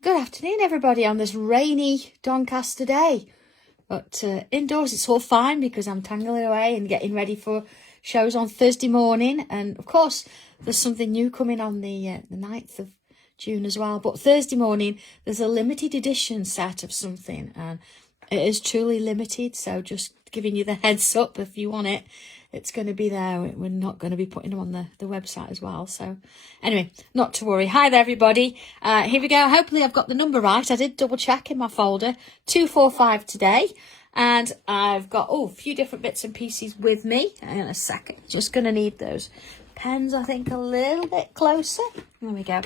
Good afternoon, everybody, on this rainy Doncaster day. But indoors it's all fine because I'm tangling away and getting ready for shows on Thursday morning. And of course, there's something new coming on the 9th of June as well. But Thursday morning, there's a limited edition set of something. And it is truly limited. So just giving you the heads up if you want it. It's going to be there. We're not going to be putting them on the website as well. So anyway, not to worry. Hi there, everybody. Here we go. Hopefully I've got the number right. I did double check in my folder. 245 today. And I've got, a few different bits and pieces with me in a second. Just going to need those pens, I think, a little bit closer. There we go.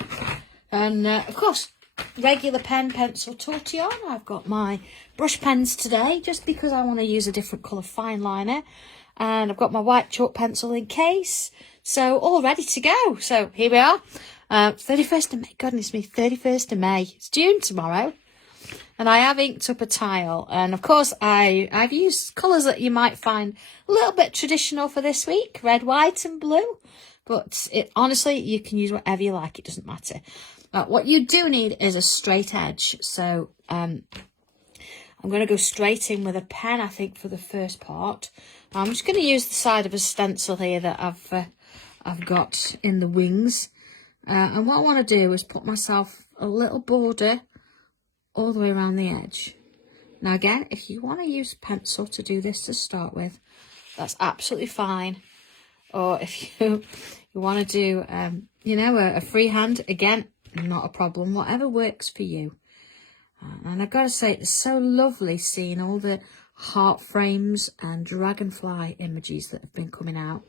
And of course, regular pen, pencil, tortillon. I've got my brush pens today just because I want to use a different colour fine liner. And I've got my white chalk pencil in case. So all ready to go. So here we are. 31st of May. Goodness me, 31st of May. It's June tomorrow. And I have inked up a tile. And of course, I've used colours that you might find a little bit traditional for this week. Red, white and blue. But honestly, you can use whatever you like. It doesn't matter. What you do need is a straight edge. So I'm going to go straight in with a pen, I think, for the first part. I'm just going to use the side of a stencil here that I've got in the wings. And what I want to do is put myself a little border all the way around the edge. Now, again, if you want to use pencil to do this to start with, that's absolutely fine. Or if you want to do, a freehand, again, not a problem. Whatever works for you. And I've got to say, it's so lovely seeing all the heart frames and dragonfly images that have been coming out.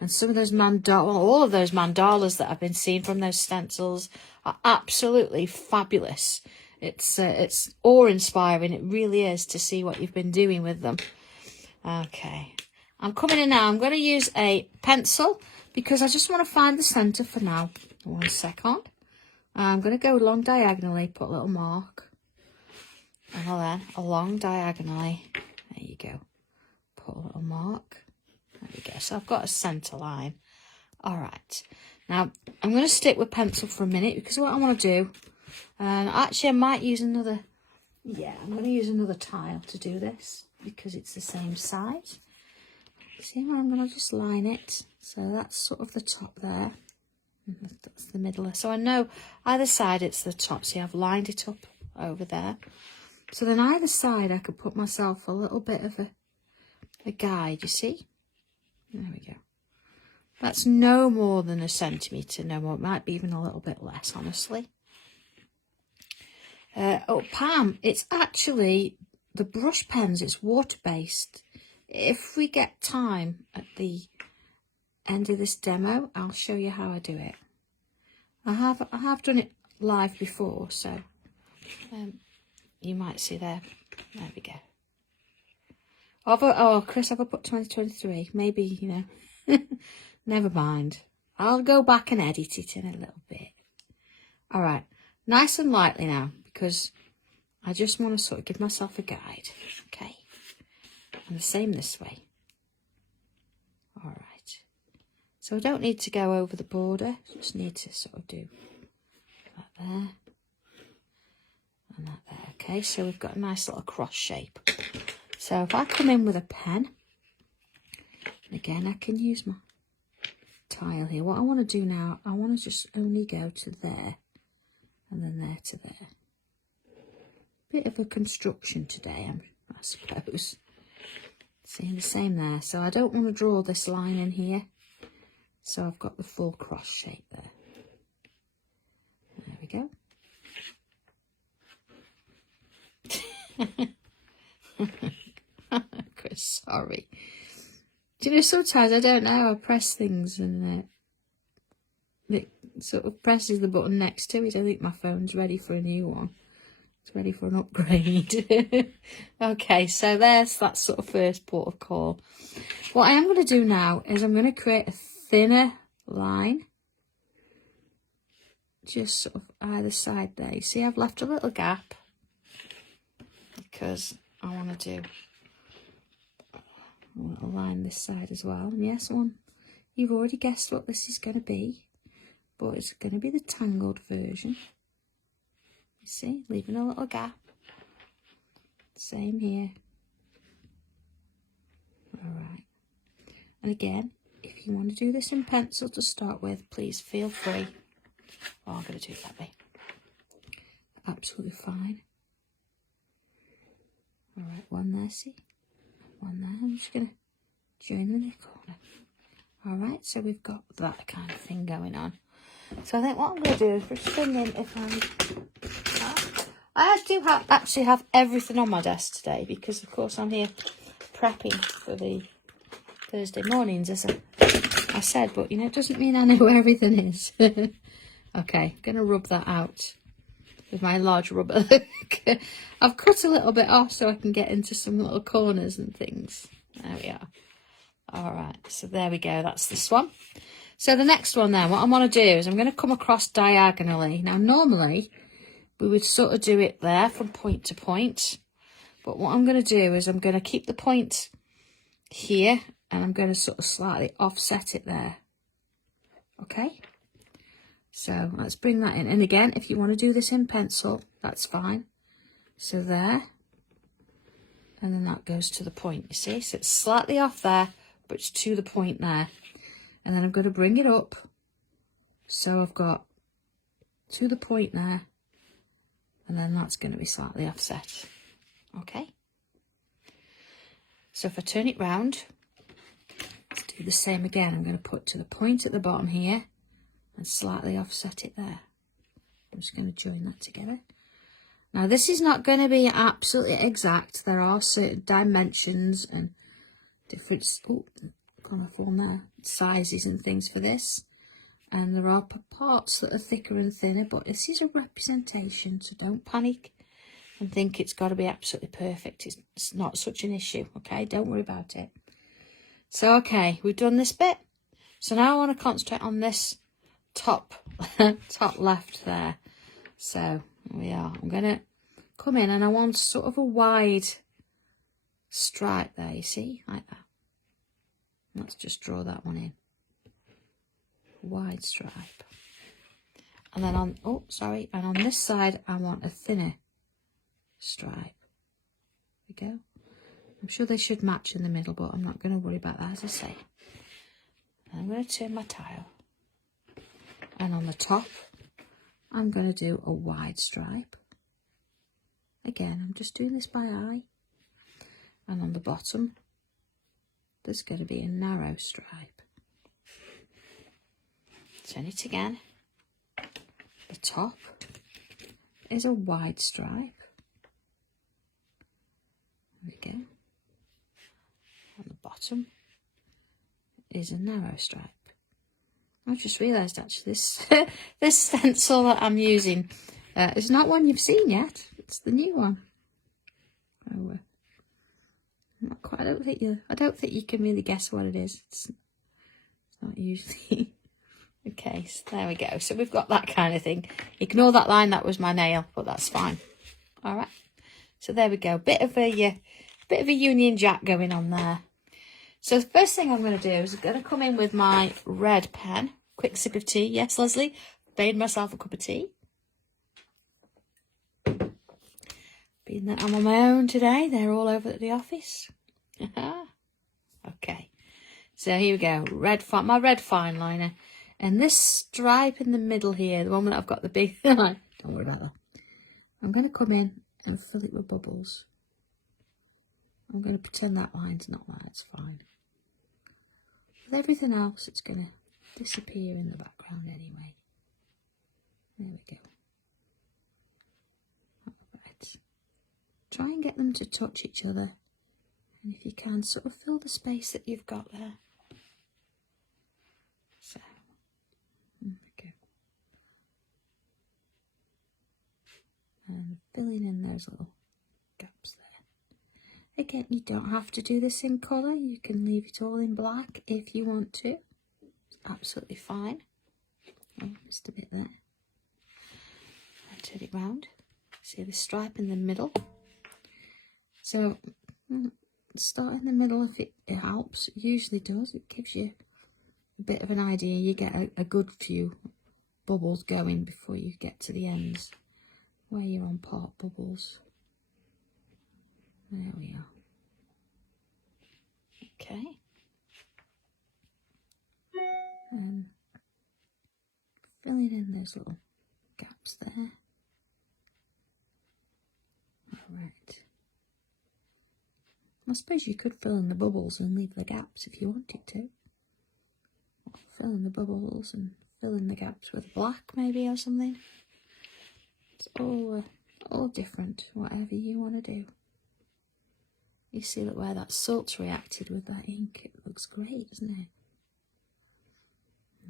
And some of those all of those mandalas that I've been seeing from those stencils are absolutely fabulous. It's awe-inspiring. It really is to see what you've been doing with them. Okay. I'm coming in now. I'm going to use a pencil because I just want to find the centre for now. 1 second. I'm going to go along diagonally, put a little mark. And then along diagonally, there you go, put a little mark, there we go. So I've got a centre line. All right, now I'm going to stick with pencil for a minute because what I want to do, and actually I might use I'm going to use another tile to do this because it's the same size. See how I'm going to just line it, so that's sort of the top there, that's the middle, so I know either side it's the top. See, I've lined it up over there. So then either side I could put myself a little bit of a guide, you see? There we go. That's no more than 1 centimetre, no more. It might be even a little bit less, honestly. Pam, it's actually the brush pens, it's water-based. If we get time at the end of this demo, I'll show you how I do it. I have done it live before, so... you might see there. There we go. Chris, have I put 2023? Maybe, never mind. I'll go back and edit it in a little bit. All right. Nice and lightly now, because I just want to sort of give myself a guide. Okay. And the same this way. All right. So I don't need to go over the border. Just need to sort of do that there. And that there. Okay, so we've got a nice little cross shape. So if I come in with a pen, again, I can use my tile here. What I want to do now, I want to just only go to there and then there to there. Bit of a construction today, I suppose. Seeing the same there. So I don't want to draw this line in here. So I've got the full cross shape there. There we go. Chris, sorry. Do you know, sometimes I don't know, I press things and it sort of presses the button next to it. I think my phone's ready for a new one. It's ready for an upgrade. Okay, so there's that sort of first port of call. What I am going to do now is I'm going to create a thinner line. Just sort of either side there. You see, I've left a little gap. Because I want to line this side as well. And yes, you've already guessed what this is going to be, but it's going to be the tangled version. You see, leaving a little gap. Same here. All right. And again, if you want to do this in pencil to start with, please feel free. Oh, I'm going to do it that way. Absolutely fine. All right, one there, see? One there. I'm just going to join them in the corner. All right, so we've got that kind of thing going on. So I think what I'm going to do is just bring in, if I do actually have everything on my desk today, because of course I'm here prepping for the Thursday mornings, as I said, but you know, it doesn't mean I know where everything is. Okay, I'm going to rub that out with my large rubber. I've cut a little bit off so I can get into some little corners and things. There we are. All right, so there we go. That's this one. So the next one then, what I want to do is I'm going to come across diagonally. Now, normally we would sort of do it there from point to point. But what I'm going to do is I'm going to keep the point here and I'm going to sort of slightly offset it there. Okay? So let's bring that in. And again, if you want to do this in pencil, that's fine. So there. And then that goes to the point, you see? So it's slightly off there, but it's to the point there. And then I'm going to bring it up. So I've got to the point there. And then that's going to be slightly offset. Okay? So if I turn it round, let's do the same again. I'm going to put to the point at the bottom here and slightly offset it there. I'm just going to join that together. Now this is not going to be absolutely exact. There are certain dimensions and different sizes and things for this. And there are parts that are thicker and thinner, but this is a representation, so don't panic and think it's got to be absolutely perfect. It's not such an issue, okay? Don't worry about it. So, okay, we've done this bit. So now I want to concentrate on this top left there. So, here we are. I'm going to come in and I want sort of a wide stripe there, you see, like that. Let's just draw that one in. Wide stripe. And then on, and on this side I want a thinner stripe. There we go. I'm sure they should match in the middle, but I'm not going to worry about that, as I say. And I'm going to turn my tile. And on the top, I'm going to do a wide stripe. Again, I'm just doing this by eye. And on the bottom, there's going to be a narrow stripe. Turn it again. The top is a wide stripe. There we go. On the bottom is a narrow stripe. I've just realised actually this this stencil that I'm using is not one you've seen yet. It's the new one. Oh, not quite. I don't think you can really guess what it is. It's not usually. Okay, so there we go. So we've got that kind of thing. Ignore that line. That was my nail, but that's fine. All right. So there we go. Bit of a Union Jack going on there. So the first thing I'm going to do is I'm going to come in with my red pen. Quick sip of tea. Yes, Leslie. Made myself a cup of tea. Being that I'm on my own today, they're all over at the office. Okay. So here we go. My red fine liner. And this stripe in the middle here, the one that I've got the big line. Don't worry about that. I'm going to come in and fill it with bubbles. I'm going to pretend that line's not there. It's fine. With everything else, it's going to disappear in the background anyway. There we go. Alright. Try and get them to touch each other. And if you can, sort of fill the space that you've got there. So, there we go. And filling in those little gaps there. Again, you don't have to do this in colour. You can leave it all in black if you want to. It's absolutely fine. Oh, just a bit there. And turn it round. See the stripe in the middle? So, start in the middle if it helps. It usually does. It gives you a bit of an idea. You get a good few bubbles going before you get to the ends. where you're on part bubbles. There we are. Okay. And filling in those little gaps there. Alright. I suppose you could fill in the bubbles and leave the gaps if you wanted to. Fill in the bubbles and fill in the gaps with black maybe or something. It's all different, whatever you want to do. You see that where that salt's reacted with that ink, it looks great, doesn't it?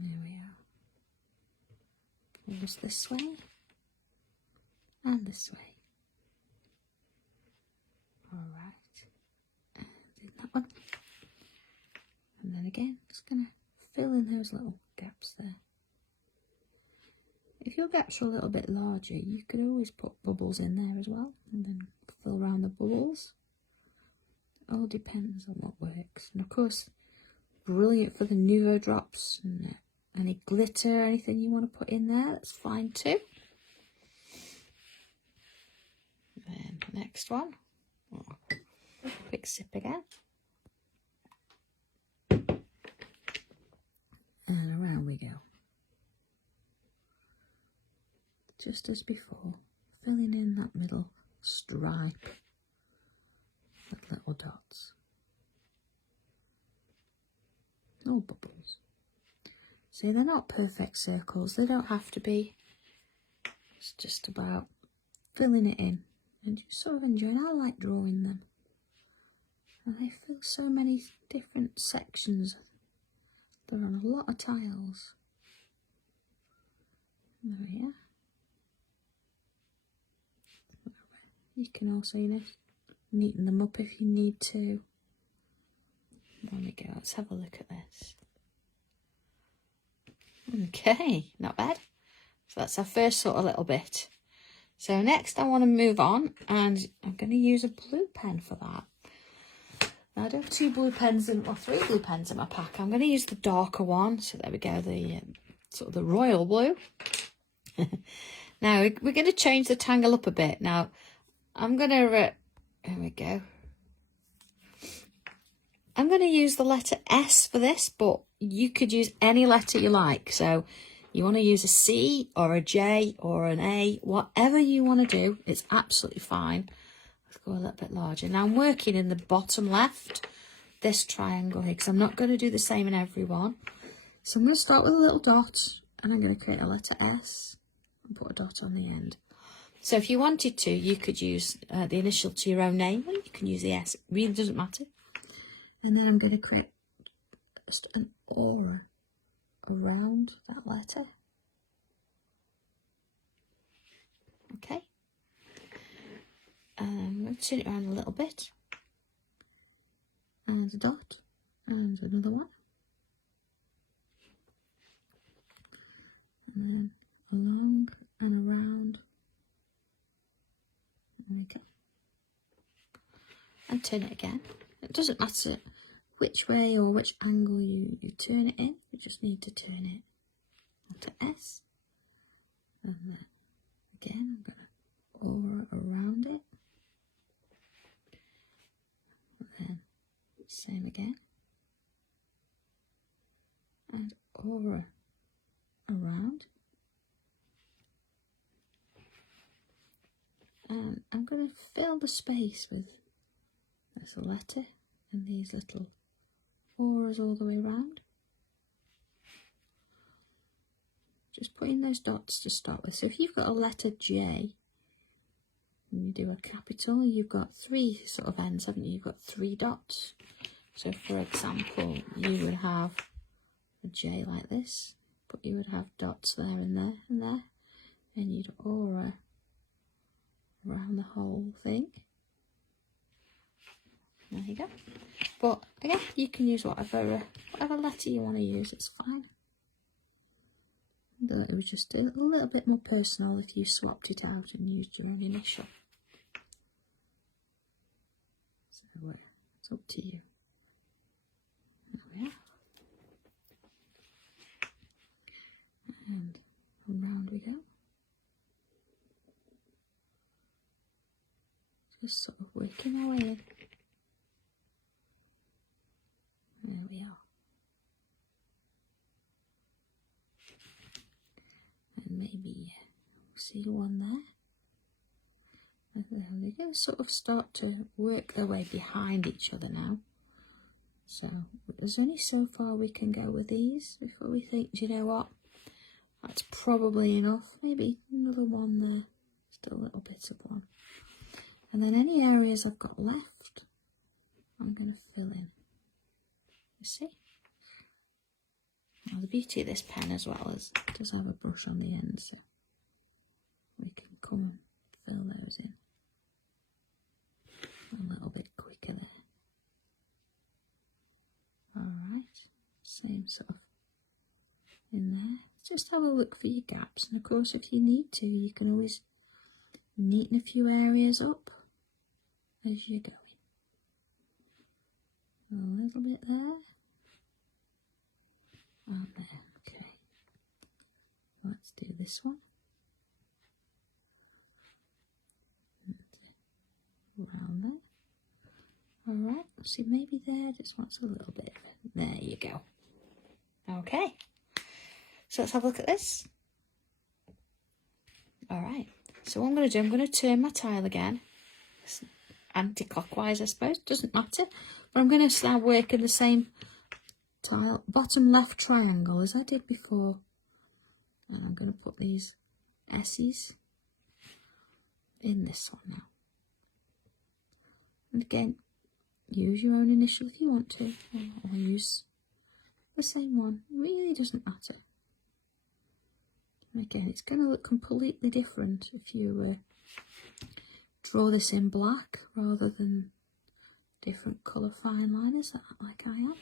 There we are. Just this way and this way. Alright, and in that one. And then again, just going to fill in those little gaps there. If your gaps are a little bit larger, you could always put bubbles in there as well, and then fill around the bubbles. It all depends on what works. And of course, brilliant for the Nuvo drops, and any glitter, anything you want to put in there, that's fine too. Then the next one, quick sip again. And around we go. Just as before, filling in that middle stripe with little dots. No bubbles. See, they're not perfect circles, they don't have to be. It's just about filling it in and just sort of enjoying. I like drawing them. And they fill so many different sections. They're on a lot of tiles. There we are. You can also, neaten them up if you need to. There we go, let's have a look at this. Okay, not bad. So that's our first sort of little bit. So next I want to move on, and I'm going to use a blue pen for that. Now I do have 2 blue pens, or 3 blue pens in my pack. I'm going to use the darker one. So there we go, the sort of the royal blue. Now we're going to change the tangle up a bit. Now I'm going to, here we go. I'm going to use the letter S for this, but you could use any letter you like. So you want to use a C or a J or an A, whatever you want to do, it's absolutely fine. Let's go a little bit larger. Now I'm working in the bottom left, this triangle here, because I'm not going to do the same in every one. So I'm going to start with a little dot, and I'm going to create a letter S and put a dot on the end. So if you wanted to, you could use the initial to your own name, or you can use the S. It really doesn't matter. And then I'm going to create just an aura around that letter. Okay. I'm going to turn it around a little bit. And a dot. And another one. And then along and around. There we go. And turn it again. It doesn't matter which way or which angle you turn it in, you just need to turn it onto S. And then again, I'm going to aura around it. And then same again. And aura around. And I'm going to fill the space with this letter and these little auras all the way around. Just putting those dots to start with. So if you've got a letter J and you do a capital, you've got 3 sort of ends, haven't you? You've got 3 dots. So for example, you would have a J like this, but you would have dots there and there and there, and you'd aura around the whole thing. There you go. But again, you can use whatever letter you want to use, it's fine. Though it was just a little bit more personal if you swapped it out and used your own initial. So it's up to you. There we are. And around we go. just sort of working our way in. There we are. And maybe see one there. And they're going to sort of start to work their way behind each other now. So there's only so far we can go with these before we think, do you know what? That's probably enough. Maybe another one there. Still a little bit of one. And then any areas I've got left, I'm going to fill in. You see? Now the beauty of this pen as well is it does have a brush on the end, so we can come and fill those in a little bit quicker there. Alright, same sort of in there. Just have a look for your gaps, and of course if you need to, you can always neaten a few areas up as you're going. A little bit there. And there, okay. Let's do this one. Around there. Alright, see maybe there, just wants a little bit. There you go. Okay, so let's have a look at this. Alright, so what I'm going to do, I'm going to turn my tile again. It's anti-clockwise, I suppose, doesn't matter. But I'm going to start working the same tile, bottom left triangle as I did before. And I'm going to put these S's in this one now. And again, use your own initial if you want to, or use the same one. It really doesn't matter. And again, it's going to look completely different if you draw this in black rather than different colour fine liners like I am.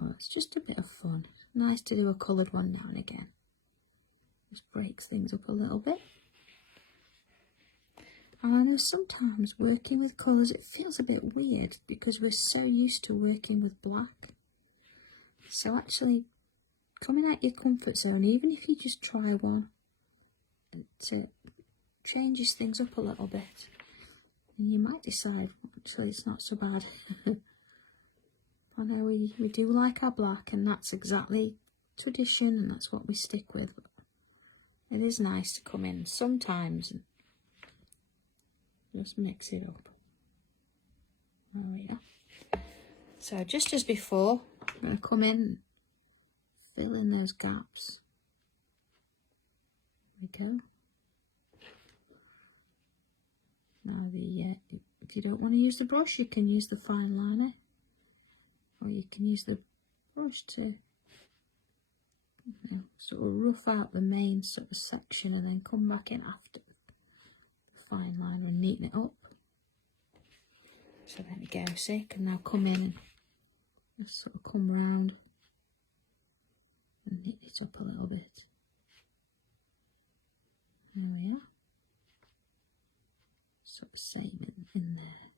Oh, it's just a bit of fun. Nice to do a coloured one now and again. Just breaks things up a little bit. And I know sometimes working with colours, it feels a bit weird because we're so used to working with black. So actually, coming out your comfort zone, even if you just try one, it changes things up a little bit. And you might decide, actually it's not so bad. I know we do like our black, and that's exactly tradition, and that's what we stick with. But it is nice to come in sometimes and just mix it up. There we are. So just as before, I'm going to come in, fill in those gaps. There we go. Now if you don't want to use the brush, you can use the fine liner, or you can use the brush to sort of rough out the main sort of section and then come back in after the fine liner and neaten it up. So there we go, see, I can now come in and just sort of come round and knit it up a little bit. There we are. Sort of same in there.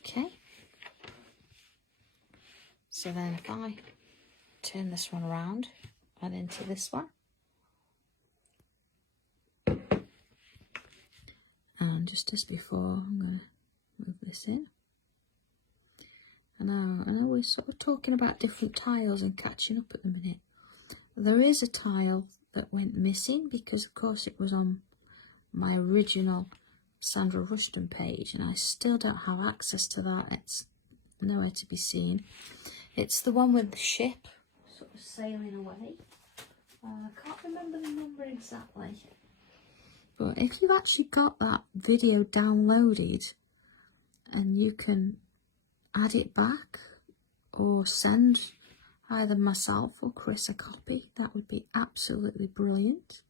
Okay. So then if I turn this one around and into this one, and just as before, I'm going to move this in. And I know we're sort of talking about different tiles and catching up at the minute. There is a tile that went missing because of course it was on my original Sandra Ruston page, and I still don't have access to that. It's nowhere to be seen. It's the one with the ship sort of sailing away. I can't remember the number exactly. But if you've actually got that video downloaded and you can add it back or send either myself or Chris a copy, that would be absolutely brilliant.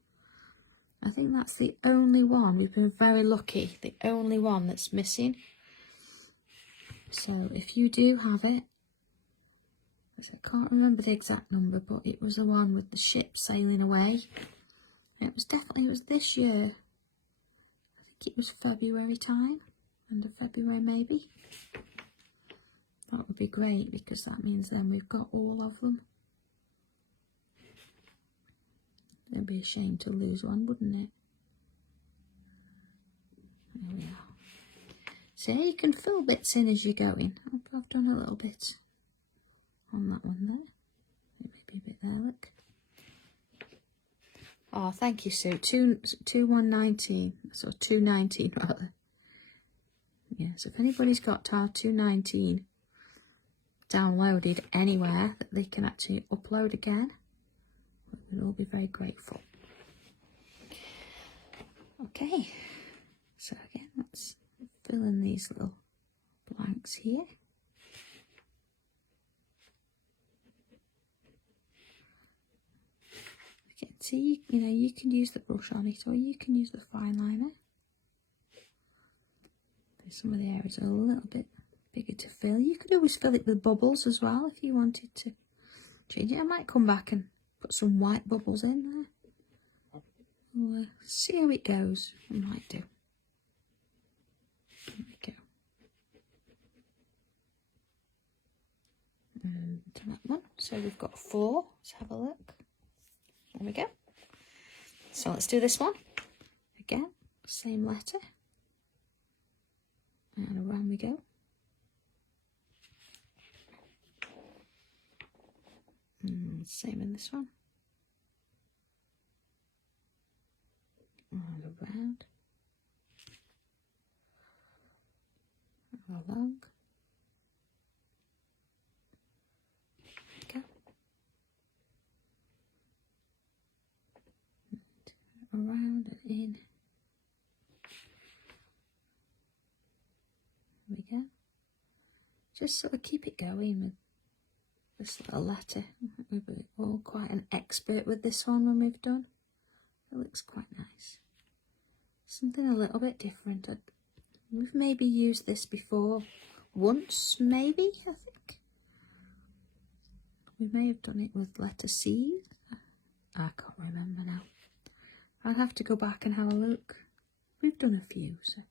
I think that's the only one. We've been very lucky. The only one that's missing. So if you do have it, I can't remember the exact number, but it was the one with the ship sailing away. It was this year. I think it was February time, end of February maybe. That would be great because that means then we've got all of them. It'd be a shame to lose one, wouldn't it? So yeah, you can fill bits in as you're going. I've done a little bit on that one there. Maybe a bit there, look. Oh, thank you, Sue. 2119, so 219 rather. Yeah, so if anybody's got TAR 219 downloaded anywhere that they can actually upload again, we'll all be very grateful. Okay, so again, let's fill in these little blanks here. Okay, see, you know, you can use the brush on it, or you can use the fine liner. Some of the areas are a little bit bigger to fill. You could always fill it with bubbles as well if you wanted to change it. I might come back and put some white bubbles in there. We'll see how it goes. I might do. There we go. And that one. So we've got 4. Let's have a look. There we go. So let's do this one. Again, same letter. And around we go. And same in this one. And around. Along. Go. And around and in. There we go. Just sort of keep it going with this little letter. We're all quite an expert with this one when we've done. It looks quite nice. Something a little bit different. We've maybe used this before once, maybe, I think. We may have done it with letter C. I can't remember now. I'll have to go back and have a look. We've done a few, so.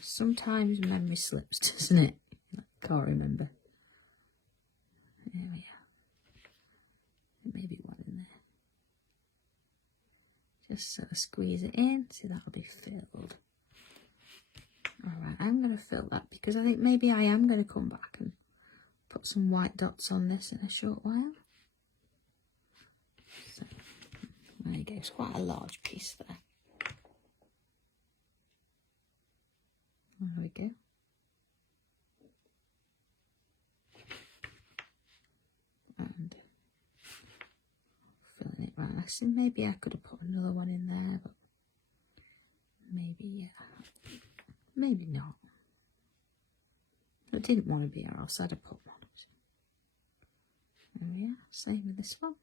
Sometimes memory slips, doesn't it? I can't remember. There we are. Maybe one in there. Just sort of squeeze it in. See, that'll be filled. Alright, I'm going to fill that because I think maybe I am going to come back and put some white dots on this in a short while. So, there you go. It's quite a large piece there. There we go. And filling it right. Actually, maybe I could have put another one in there, but maybe, yeah. Maybe not. I didn't want to be, or else I'd have put one. There we are. Same with this one.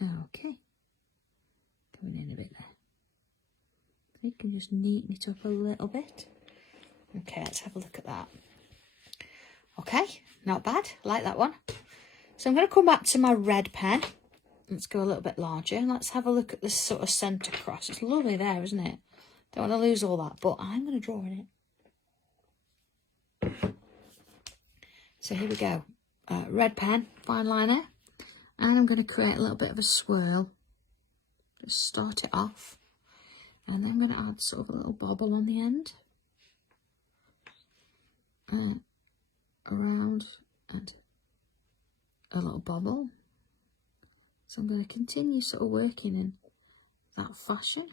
Okay. Going in a bit there. You can just neaten it up a little bit. Okay, let's have a look at that. Okay, not bad. I like that one. So I'm going to come back to my red pen. Let's go a little bit larger. And let's have a look at this sort of centre cross. It's lovely there, isn't it? Don't want to lose all that, but I'm going to draw in it. So here we go. Red pen, fine liner. And I'm going to create a little bit of a swirl. Just start it off. And then I'm going to add sort of a little bobble on the end. Around and a little bobble. So I'm going to continue sort of working in that fashion.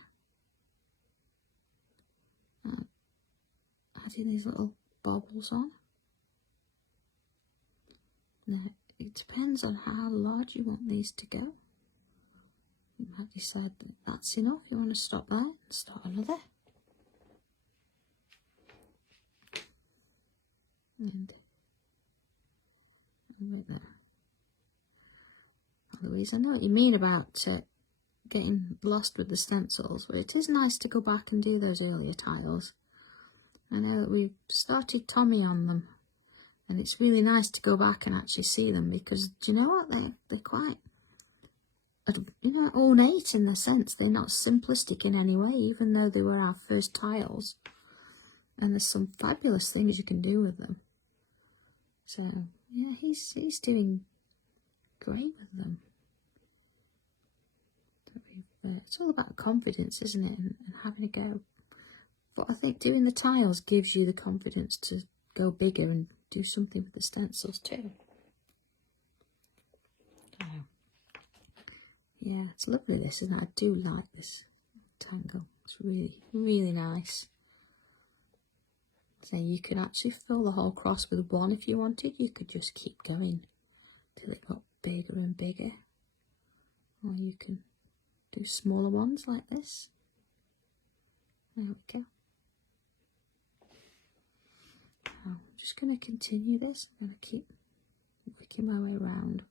Adding these little bobbles on. Now, it depends on how large you want these to go. You might decide that that's enough. You want to stop there and start another. And right there. Louise, I know what you mean about getting lost with the stencils, but it is nice to go back and do those earlier tiles. I know that we've started Tommy on them, and it's really nice to go back and actually see them because, do you know what, they're quite, you know, ornate in the sense. They're not simplistic in any way, even though they were our first tiles. And there's some fabulous things you can do with them. So, yeah, he's doing great with them. So it's all about confidence, isn't it? And having a go. But I think doing the tiles gives you the confidence to go bigger and do something with the stencils too. So, yeah, it's lovely this, isn't it? I do like this tangle. It's really, really nice. So you could actually fill the whole cross with one if you wanted. You could just keep going till it got bigger and bigger. Or you can do smaller ones like this. There we go. I'm just going to continue this. I'm going to keep working my way around,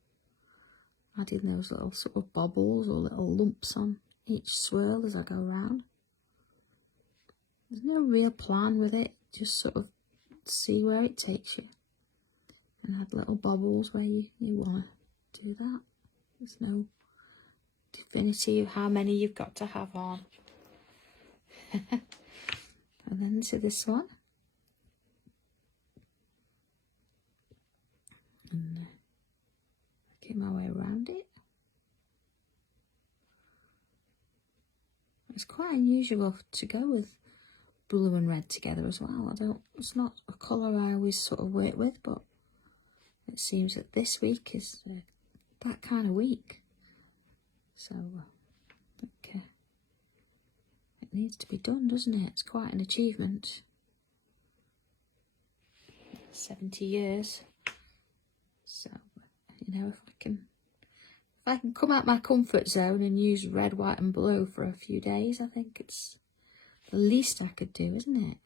adding those little sort of bobbles or little lumps on each swirl as I go around. There's no real plan with it, just sort of see where it takes you. And add little bobbles where you want to do that. There's no definitive how many you've got to have on. And then to this one. And get my way around it. It's quite unusual to go with blue and red together as well. It's not a colour I always sort of work with, but it seems that this week is that kind of week. So, okay. It needs to be done, doesn't it? It's quite an achievement. 70 years. So, you know, if I can come out my comfort zone and use red, white and blue for a few days, I think it's the least I could do, isn't it?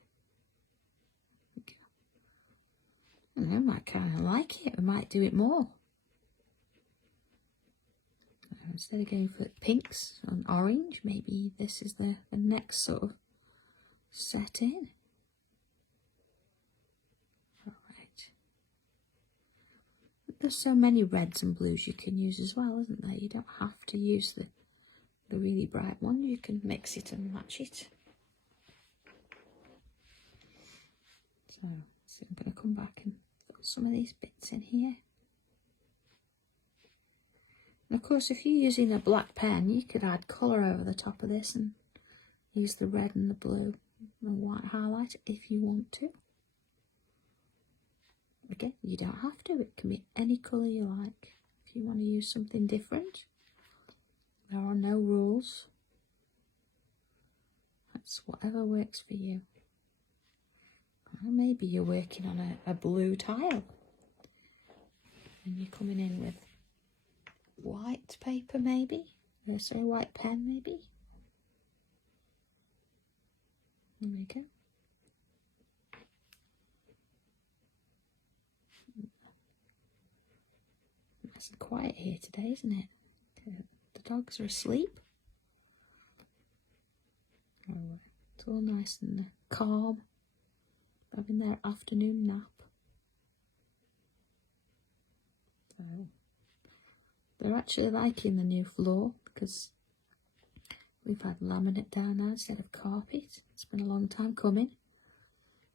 I don't know, I might kind of like it. I might do it more. Instead of going for pinks and orange, maybe this is the next sort of set in. Alright. There's so many reds and blues you can use as well, isn't there? You don't have to use the really bright one. You can mix it and match it. So I'm going to come back and put some of these bits in here. And of course, if you're using a black pen, you could add colour over the top of this and use the red and the blue and white highlight if you want to. Again, you don't have to. It can be any colour you like. If you want to use something different, there are no rules. That's whatever works for you. Or maybe you're working on a blue tile and you're coming in with white paper, maybe, or say white pen, maybe. There we go. Nice and quiet here today, isn't it? The dogs are asleep. Oh, it's all nice and calm, having their afternoon nap. So they're actually liking the new floor because we've had laminate down now instead of carpet. It's been a long time coming,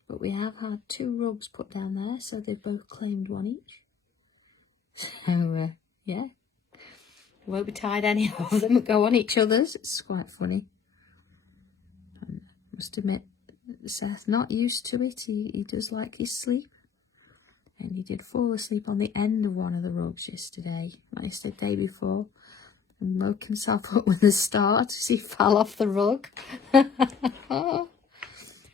but we have had 2 rugs put down there, so they've both claimed one each. So yeah, won't be tied any of them go on each other's. It's quite funny. I must admit, Seth's not used to it. He does like his sleep. And he did fall asleep on the end of one of the rugs yesterday, like the day before, and woke himself up with a start as he fell off the rug. It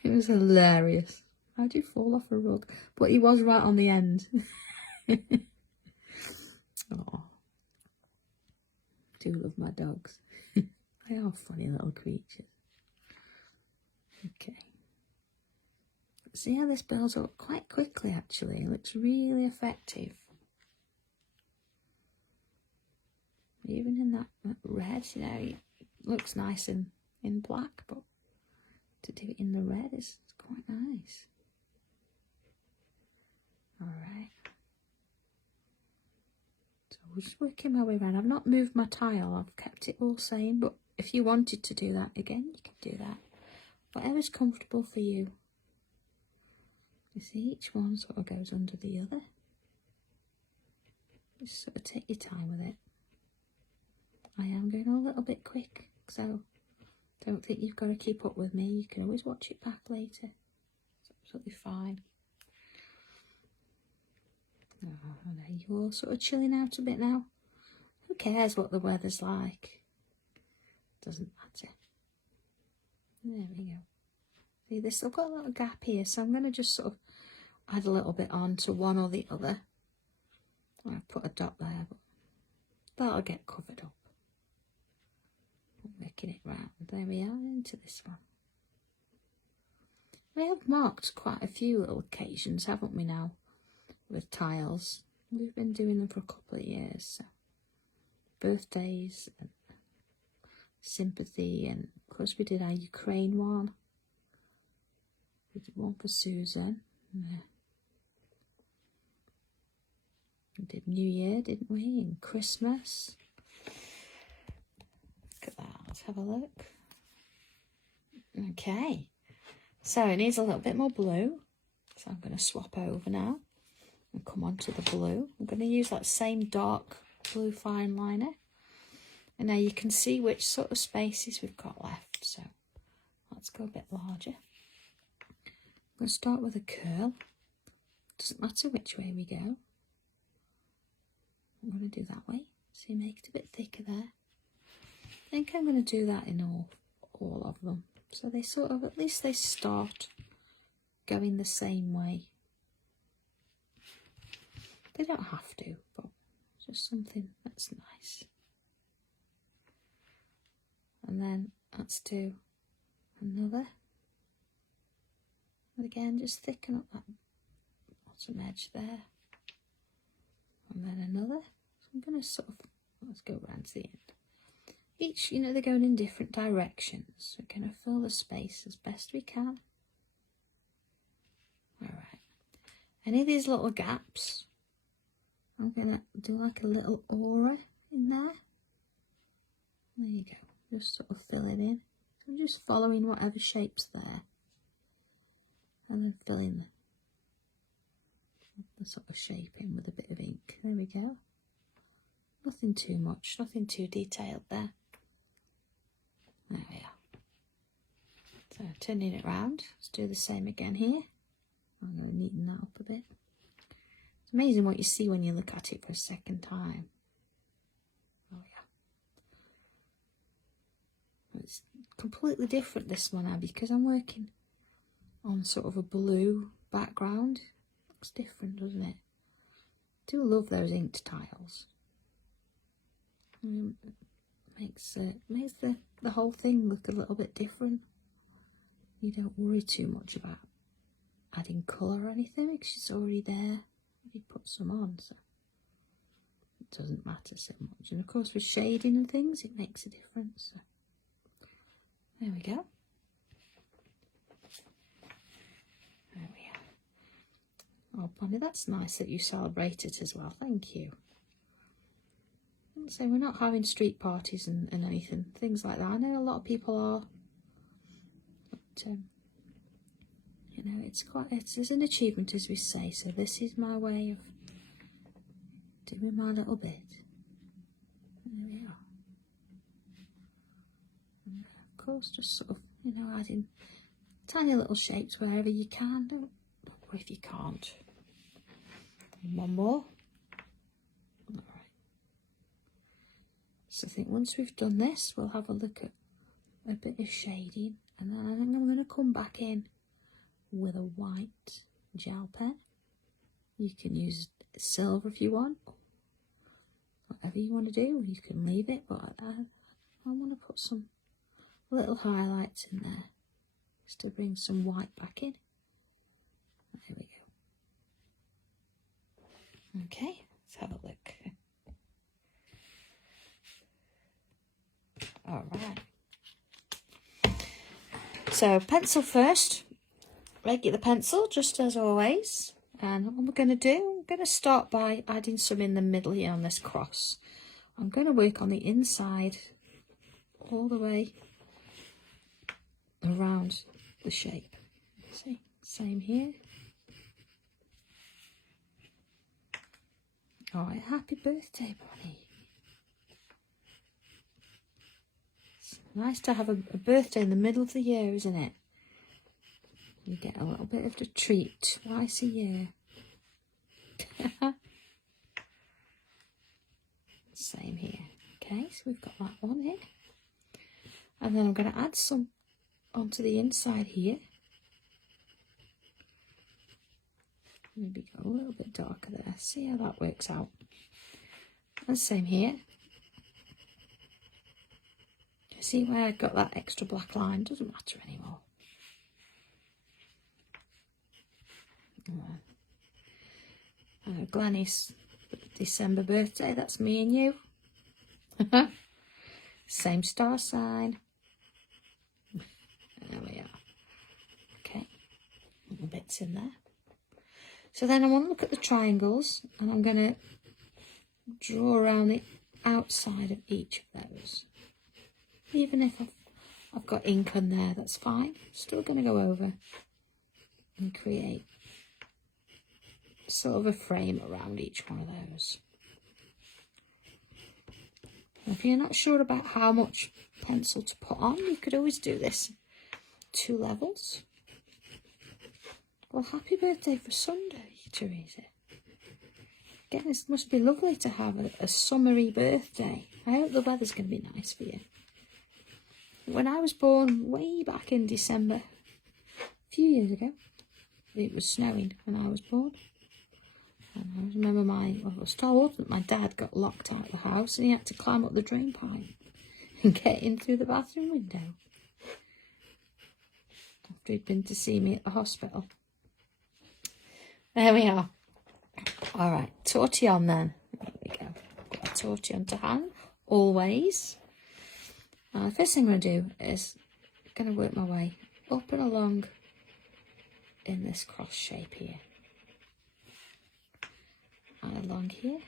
was hilarious. How'd you fall off a rug? But he was right on the end. Oh, do love my dogs. They are funny little creatures. Okay. See how this builds up quite quickly, actually. It looks really effective. Even in that red, you know, it looks nice in black, but to do it in the red is quite nice. Alright. So we're just working my way around. I've not moved my tile, I've kept it all same, but if you wanted to do that again, you can do that. Whatever's comfortable for you. You see, each one sort of goes under the other. Just sort of take your time with it. I am going a little bit quick so don't think you've got to keep up with me. You can always watch it back later. It's absolutely fine. Oh, are you all sort of chilling out a bit now? Who cares what the weather's like? Doesn't matter. There we go. See this? I've got a little gap here, so I'm going to just sort of add a little bit on to one or the other. I've put a dot there, but that'll get covered up. Making it round. There we are, into this one. We have marked quite a few little occasions, haven't we now, with tiles. We've been doing them for a couple of years. So. Birthdays, and sympathy, and of course we did our Ukraine one. We did one for Susan. Yeah. We did New Year, didn't we? And Christmas. Look at that. Let's have a look. Okay. So it needs a little bit more blue. So I'm going to swap over now and come on to the blue. I'm going to use that same dark blue fine liner. And now you can see which sort of spaces we've got left. So let's go a bit larger. I'm going to start with a curl. Doesn't matter which way we go. I'm going to do that way. So you make it a bit thicker there. I think I'm going to do that in all of them. So they sort of, at least they start going the same way. They don't have to, but just something that's nice. And then let's do another. And again, just thicken up that bottom edge there. And then another. So I'm going to sort of, let's go round to the end. Each, you know, they're going in different directions. We're going to fill the space as best we can. Alright. Any of these little gaps, I'm going to do like a little aura in there. There you go. Just sort of fill it in. So I'm just following whatever shape's there. And then filling the sort of shape in with a bit of ink. There we go. Nothing too much, nothing too detailed there. There we are. So turning it round, let's do the same again here. I'm going to neaten that up a bit. It's amazing what you see when you look at it for a second time. Oh yeah. It's completely different this one now because I'm working on sort of a blue background. Looks different, doesn't it? I do love those inked tiles. Makes the whole thing look a little bit different. You don't worry too much about adding colour or anything because it's already there. You put some on, so it doesn't matter so much. And of course with shading and things it makes a difference. So there we go. There we are. Oh Bonnie, that's nice that you celebrate it as well. Thank you. So we're not having street parties and anything, things like that. I know a lot of people are, but you know, it's an achievement, as we say. So this is my way of doing my little bit. There we are. And of course, just sort of, you know, adding tiny little shapes wherever you can. Don't worry if you can't. And one more. So I think once we've done this, we'll have a look at a bit of shading, and then I think I'm going to come back in with a white gel pen. You can use silver if you want, whatever you want to do. You can leave it, but I want to put some little highlights in there just to bring some white back in. There we go. Okay, let's have a look. All right. So pencil first. Regular pencil, just as always. And what we're going to do, I'm going to start by adding some in the middle here on this cross. I'm going to work on the inside all the way around the shape. See, same here. All right, happy birthday, Bonnie. Nice to have a birthday in the middle of the year, isn't it? You get a little bit of a treat twice a year. Same here. Okay, so we've got that one in. And then I'm going to add some onto the inside here. Maybe go a little bit darker there. See how that works out. And same here. See where I got that extra black line? Doesn't matter anymore. Glennie's December birthday. That's me and you. Same star sign. There we are. Okay, little bits in there. So then I want to look at the triangles, and I'm going to draw around the outside of each of those. Even if I've got ink on there, that's fine. Still going to go over and create sort of a frame around each one of those. If you're not sure about how much pencil to put on, you could always do this 2 levels. Well, happy birthday for Sunday, Teresa. Again, it must be lovely to have a summery birthday. I hope the weather's going to be nice for you. When I was born way back in December, a few years ago, it was snowing when I was born. And I remember I was told that my dad got locked out of the house and he had to climb up the drain pipe and get in through the bathroom window after he'd been to see me at the hospital. There we are. All right, tortillon then. There we go. Got a tortillon to hand, always. The first thing I'm going to do is I'm going to work my way up and along in this cross shape here. And along here.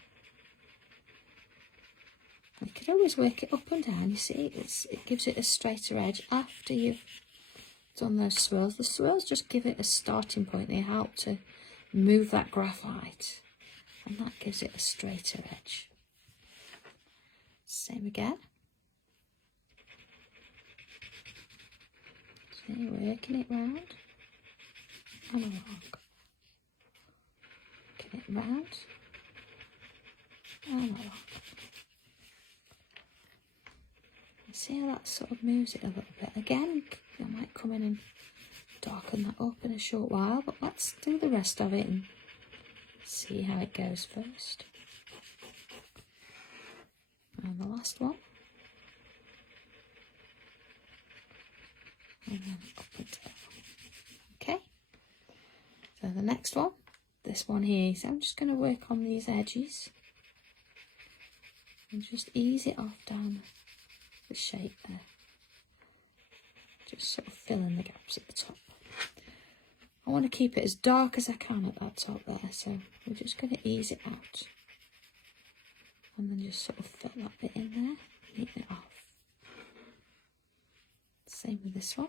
You could always work it up and down, you see, it gives it a straighter edge after you've done those swirls. The swirls just give it a starting point, they help to move that graphite, and that gives it a straighter edge. Same again. See, working it round and along. Working it round and along. See how that sort of moves it a little bit. Again, I might come in and darken that up in a short while, but let's do the rest of it and see how it goes first. And the last one. And then up and down. Okay. So the next one, this one here, so I'm just going to work on these edges and just ease it off down the shape there. Just sort of fill in the gaps at the top. I want to keep it as dark as I can at that top there, so we're just going to ease it out. And then just sort of fill that bit in there, neaten it off. Same with this one.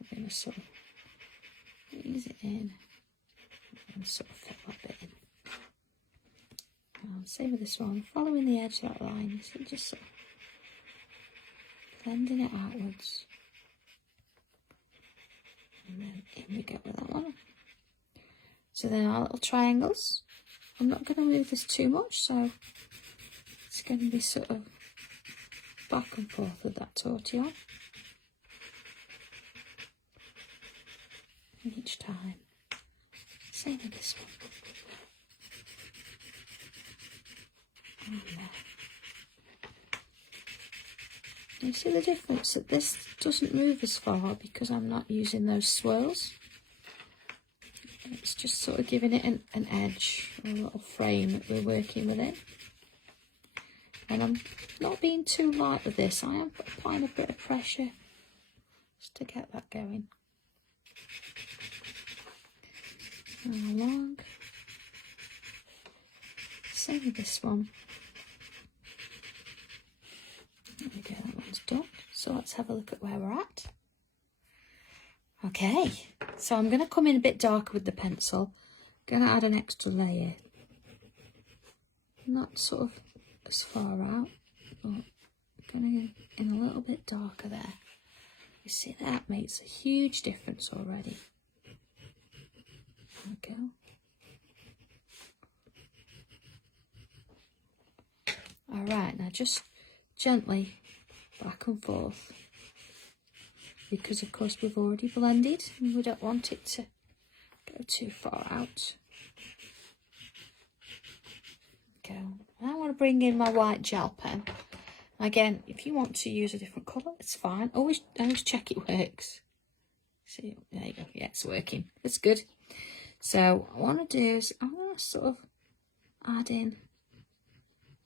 We're going to sort of ease it in and sort of fill that bit in. And same with this one, following the edge of that line, you see, just sort of blending it outwards. And then in we go with that one. So then our little triangles. I'm not going to move this too much, so it's going to be sort of back and forth with that tortillon. And each time. Same with this one. And there. You see the difference that this doesn't move as far because I'm not using those swirls. It's just sort of giving it an edge, a little frame that we're working with it. And I'm not being too light with this, I am applying a bit of pressure just to get that going. And along. Same with this one. There we go, that one's done. So let's have a look at where we're at. Okay, so I'm going to come in a bit darker with the pencil. I'm going to add an extra layer. Not sort of as far out, but I'm going in a little bit darker there. You see, that makes a huge difference already. There we go. All right, now just gently back and forth, because of course we've already blended and we don't want it to go too far out. Go. I want to bring in my white gel pen. Again, if you want to use a different colour, it's fine. Always check it works. See, there you go. Yeah, it's working. It's good. So what I want to do is I'm going to sort of add in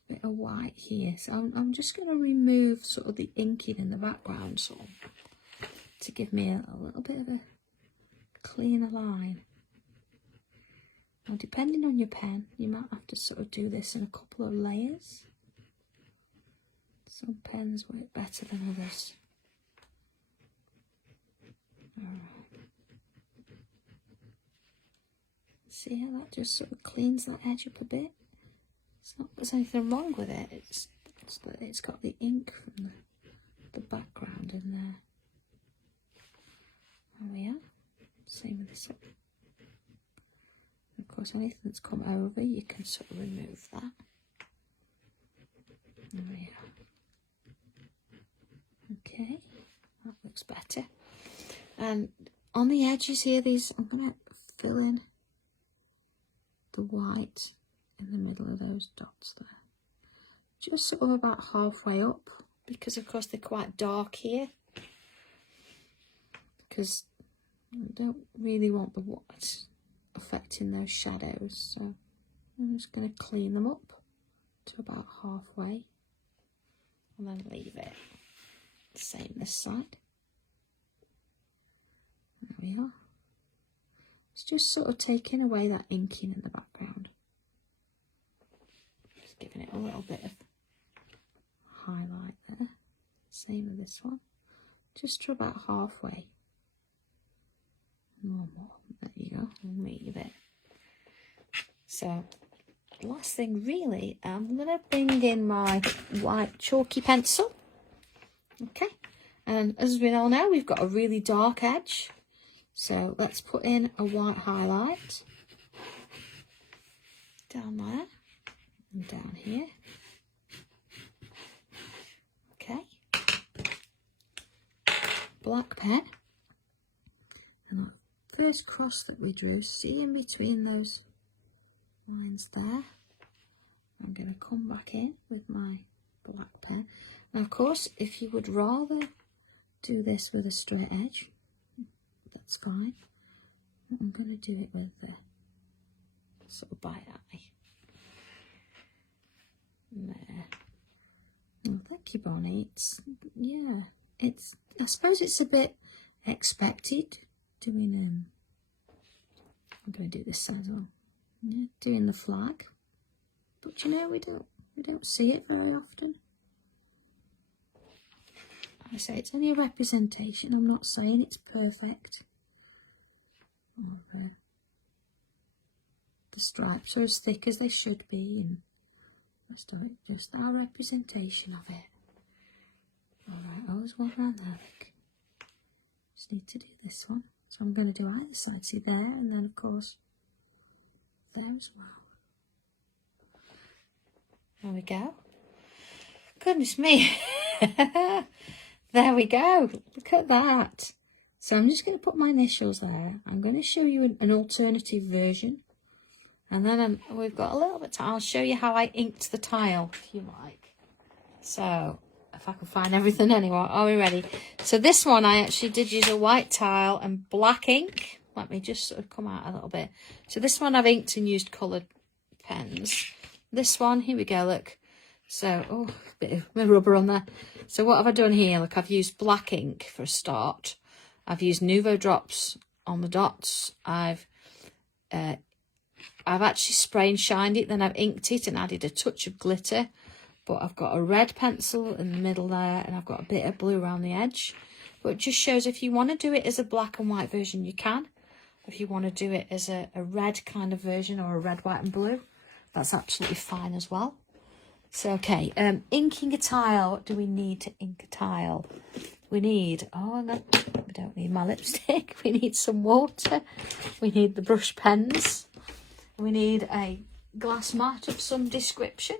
a bit of white here. So I'm just going to remove sort of the inking in the background, so to give me a little bit of a cleaner line. Now, depending on your pen, you might have to sort of do this in a couple of layers. Some pens work better than others. Alright. See how that just sort of cleans that edge up a bit? It's not that there's anything wrong with it, it's that it's got the ink from the background in there. There we are. Same with this one. Of course, anything that's come over, you can sort of remove that. There we are. Okay, that looks better. And on the edges here, these, I'm going to fill in the white in the middle of those dots there. Just sort of about halfway up, because of course they're quite dark here. Because I don't really want the white affecting those shadows, so I'm just going to clean them up to about halfway and then leave it. Same this side. There we are. It's just sort of taking away that inking in the background. Just giving it a little bit of highlight there. Same with this one. Just to about halfway. One more. There you go. I'll leave it. So, last thing really, I'm going to bring in my white chalky pencil. Okay, and as we all know, we've got a really dark edge, so let's put in a white highlight down there and down here. Okay, black pen, and that first cross that we drew, see in between those lines there, I'm going to come back in with my black pen. Now, of course, if you would rather do this with a straight edge, that's fine. I'm going to do it with the sort of by eye. There. Oh, thank you, Bonnie. Yeah, I suppose it's a bit expected doing, I'm going to do this side as well. Yeah, doing the flag. But you know, we don't see it very often. I say it's only a representation. I'm not saying it's perfect. The stripes are as thick as they should be, and let's do it just our representation of it. Alright, always one around there. Look. Just need to do this one. So I'm going to do either side. See there, and then of course there as well. There we go. Goodness me. There we go. Look at that. So I'm just going to put my initials there. I'm going to show you an alternative version. And then we've got a little bit of time. I'll show you how I inked the tile, if you like. So, if I can find everything anyway. Are we ready? So this one, I actually did use a white tile and black ink. Let me just sort of come out a little bit. So this one I've inked and used coloured pens. This one, here we go, look. So, oh, a bit of rubber on there. So what have I done here? Look, I've used black ink for a start. I've used Nuvo drops on the dots. I've actually spray and shined it, then I've inked it and added a touch of glitter. But I've got a red pencil in the middle there, and I've got a bit of blue around the edge. But it just shows if you want to do it as a black and white version, you can. If you want to do it as a red kind of version, or a red, white and blue, that's absolutely fine as well. So, okay, inking a tile. What do we need to ink a tile? We need, oh, hang on, we don't need my lipstick. We need some water. We need the brush pens. We need a glass mat of some description.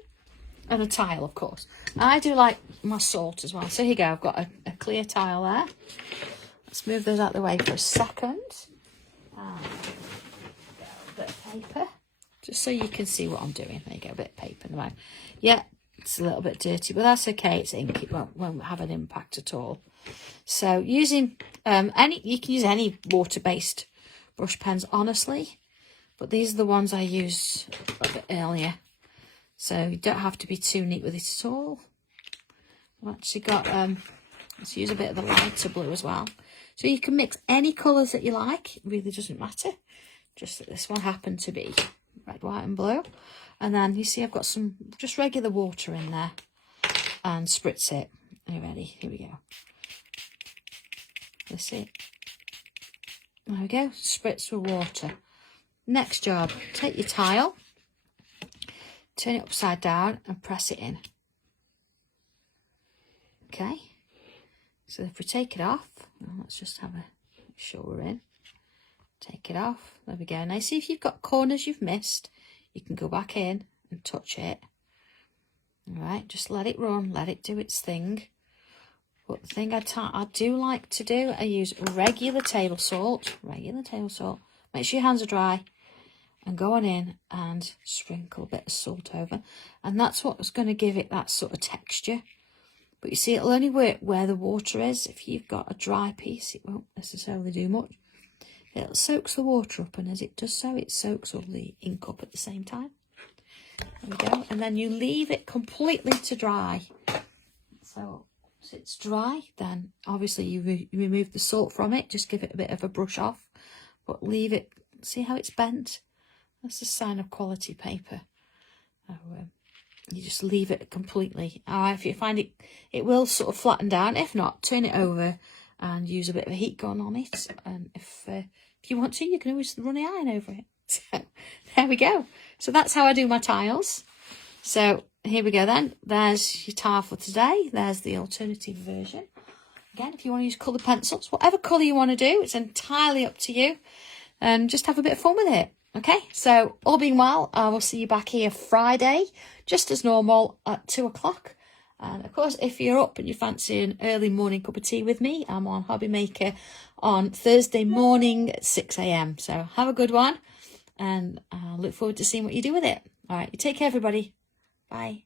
And a tile, of course. I do like my salt as well. So here you go, I've got a clear tile there. Let's move those out of the way for a second. And a bit of paper, just so you can see what I'm doing. There you go, a bit of paper in the mouth. Yeah, it's a little bit dirty, but that's okay. It's ink, it won't have an impact at all. So using you can use any water-based brush pens, honestly. But these are the ones I used a bit earlier. So you don't have to be too neat with it at all. I've actually got, let's use a bit of the lighter blue as well. So you can mix any colours that you like. It really doesn't matter. Just that this one happened to be red, white and blue. And then you see I've got some just regular water in there. And spritz it. Are you ready? Here we go. That's it. There we go. Spritz with water. Next job. Take your tile. Turn it upside down and press it in. Okay, so if we take it off, well, let's just have a make sure we're in. Take it off. There we go. Now see if you've got corners you've missed, you can go back in and touch it. All right, just let it run, let it do its thing. But the thing I do like to do, I use regular table salt. Regular table salt. Make sure your hands are dry. And go on in and sprinkle a bit of salt over. And that's what's going to give it that sort of texture. But you see, it'll only work where the water is. If you've got a dry piece, it won't necessarily do much. It soaks the water up, and as it does so, it soaks all the ink up at the same time. There we go. And then you leave it completely to dry. So once it's dry, then obviously you remove the salt from it. Just give it a bit of a brush off. But leave it, see how it's bent? That's a sign of quality paper. You just leave it completely. If you find it will sort of flatten down. If not, turn it over and use a bit of a heat gun on it. And if you want to, you can always run the iron over it. So there we go. So that's how I do my tiles. So here we go then. There's your tile for today. There's the alternative version. Again, if you want to use coloured pencils, whatever colour you want to do, it's entirely up to you. And just have a bit of fun with it. Okay, so all being well, I will see you back here Friday, just as normal at 2 o'clock. And of course, if you're up and you fancy an early morning cup of tea with me, I'm on Hobby Maker on Thursday morning at 6 a.m. So have a good one, and I look forward to seeing what you do with it. All right, you take care, everybody. Bye.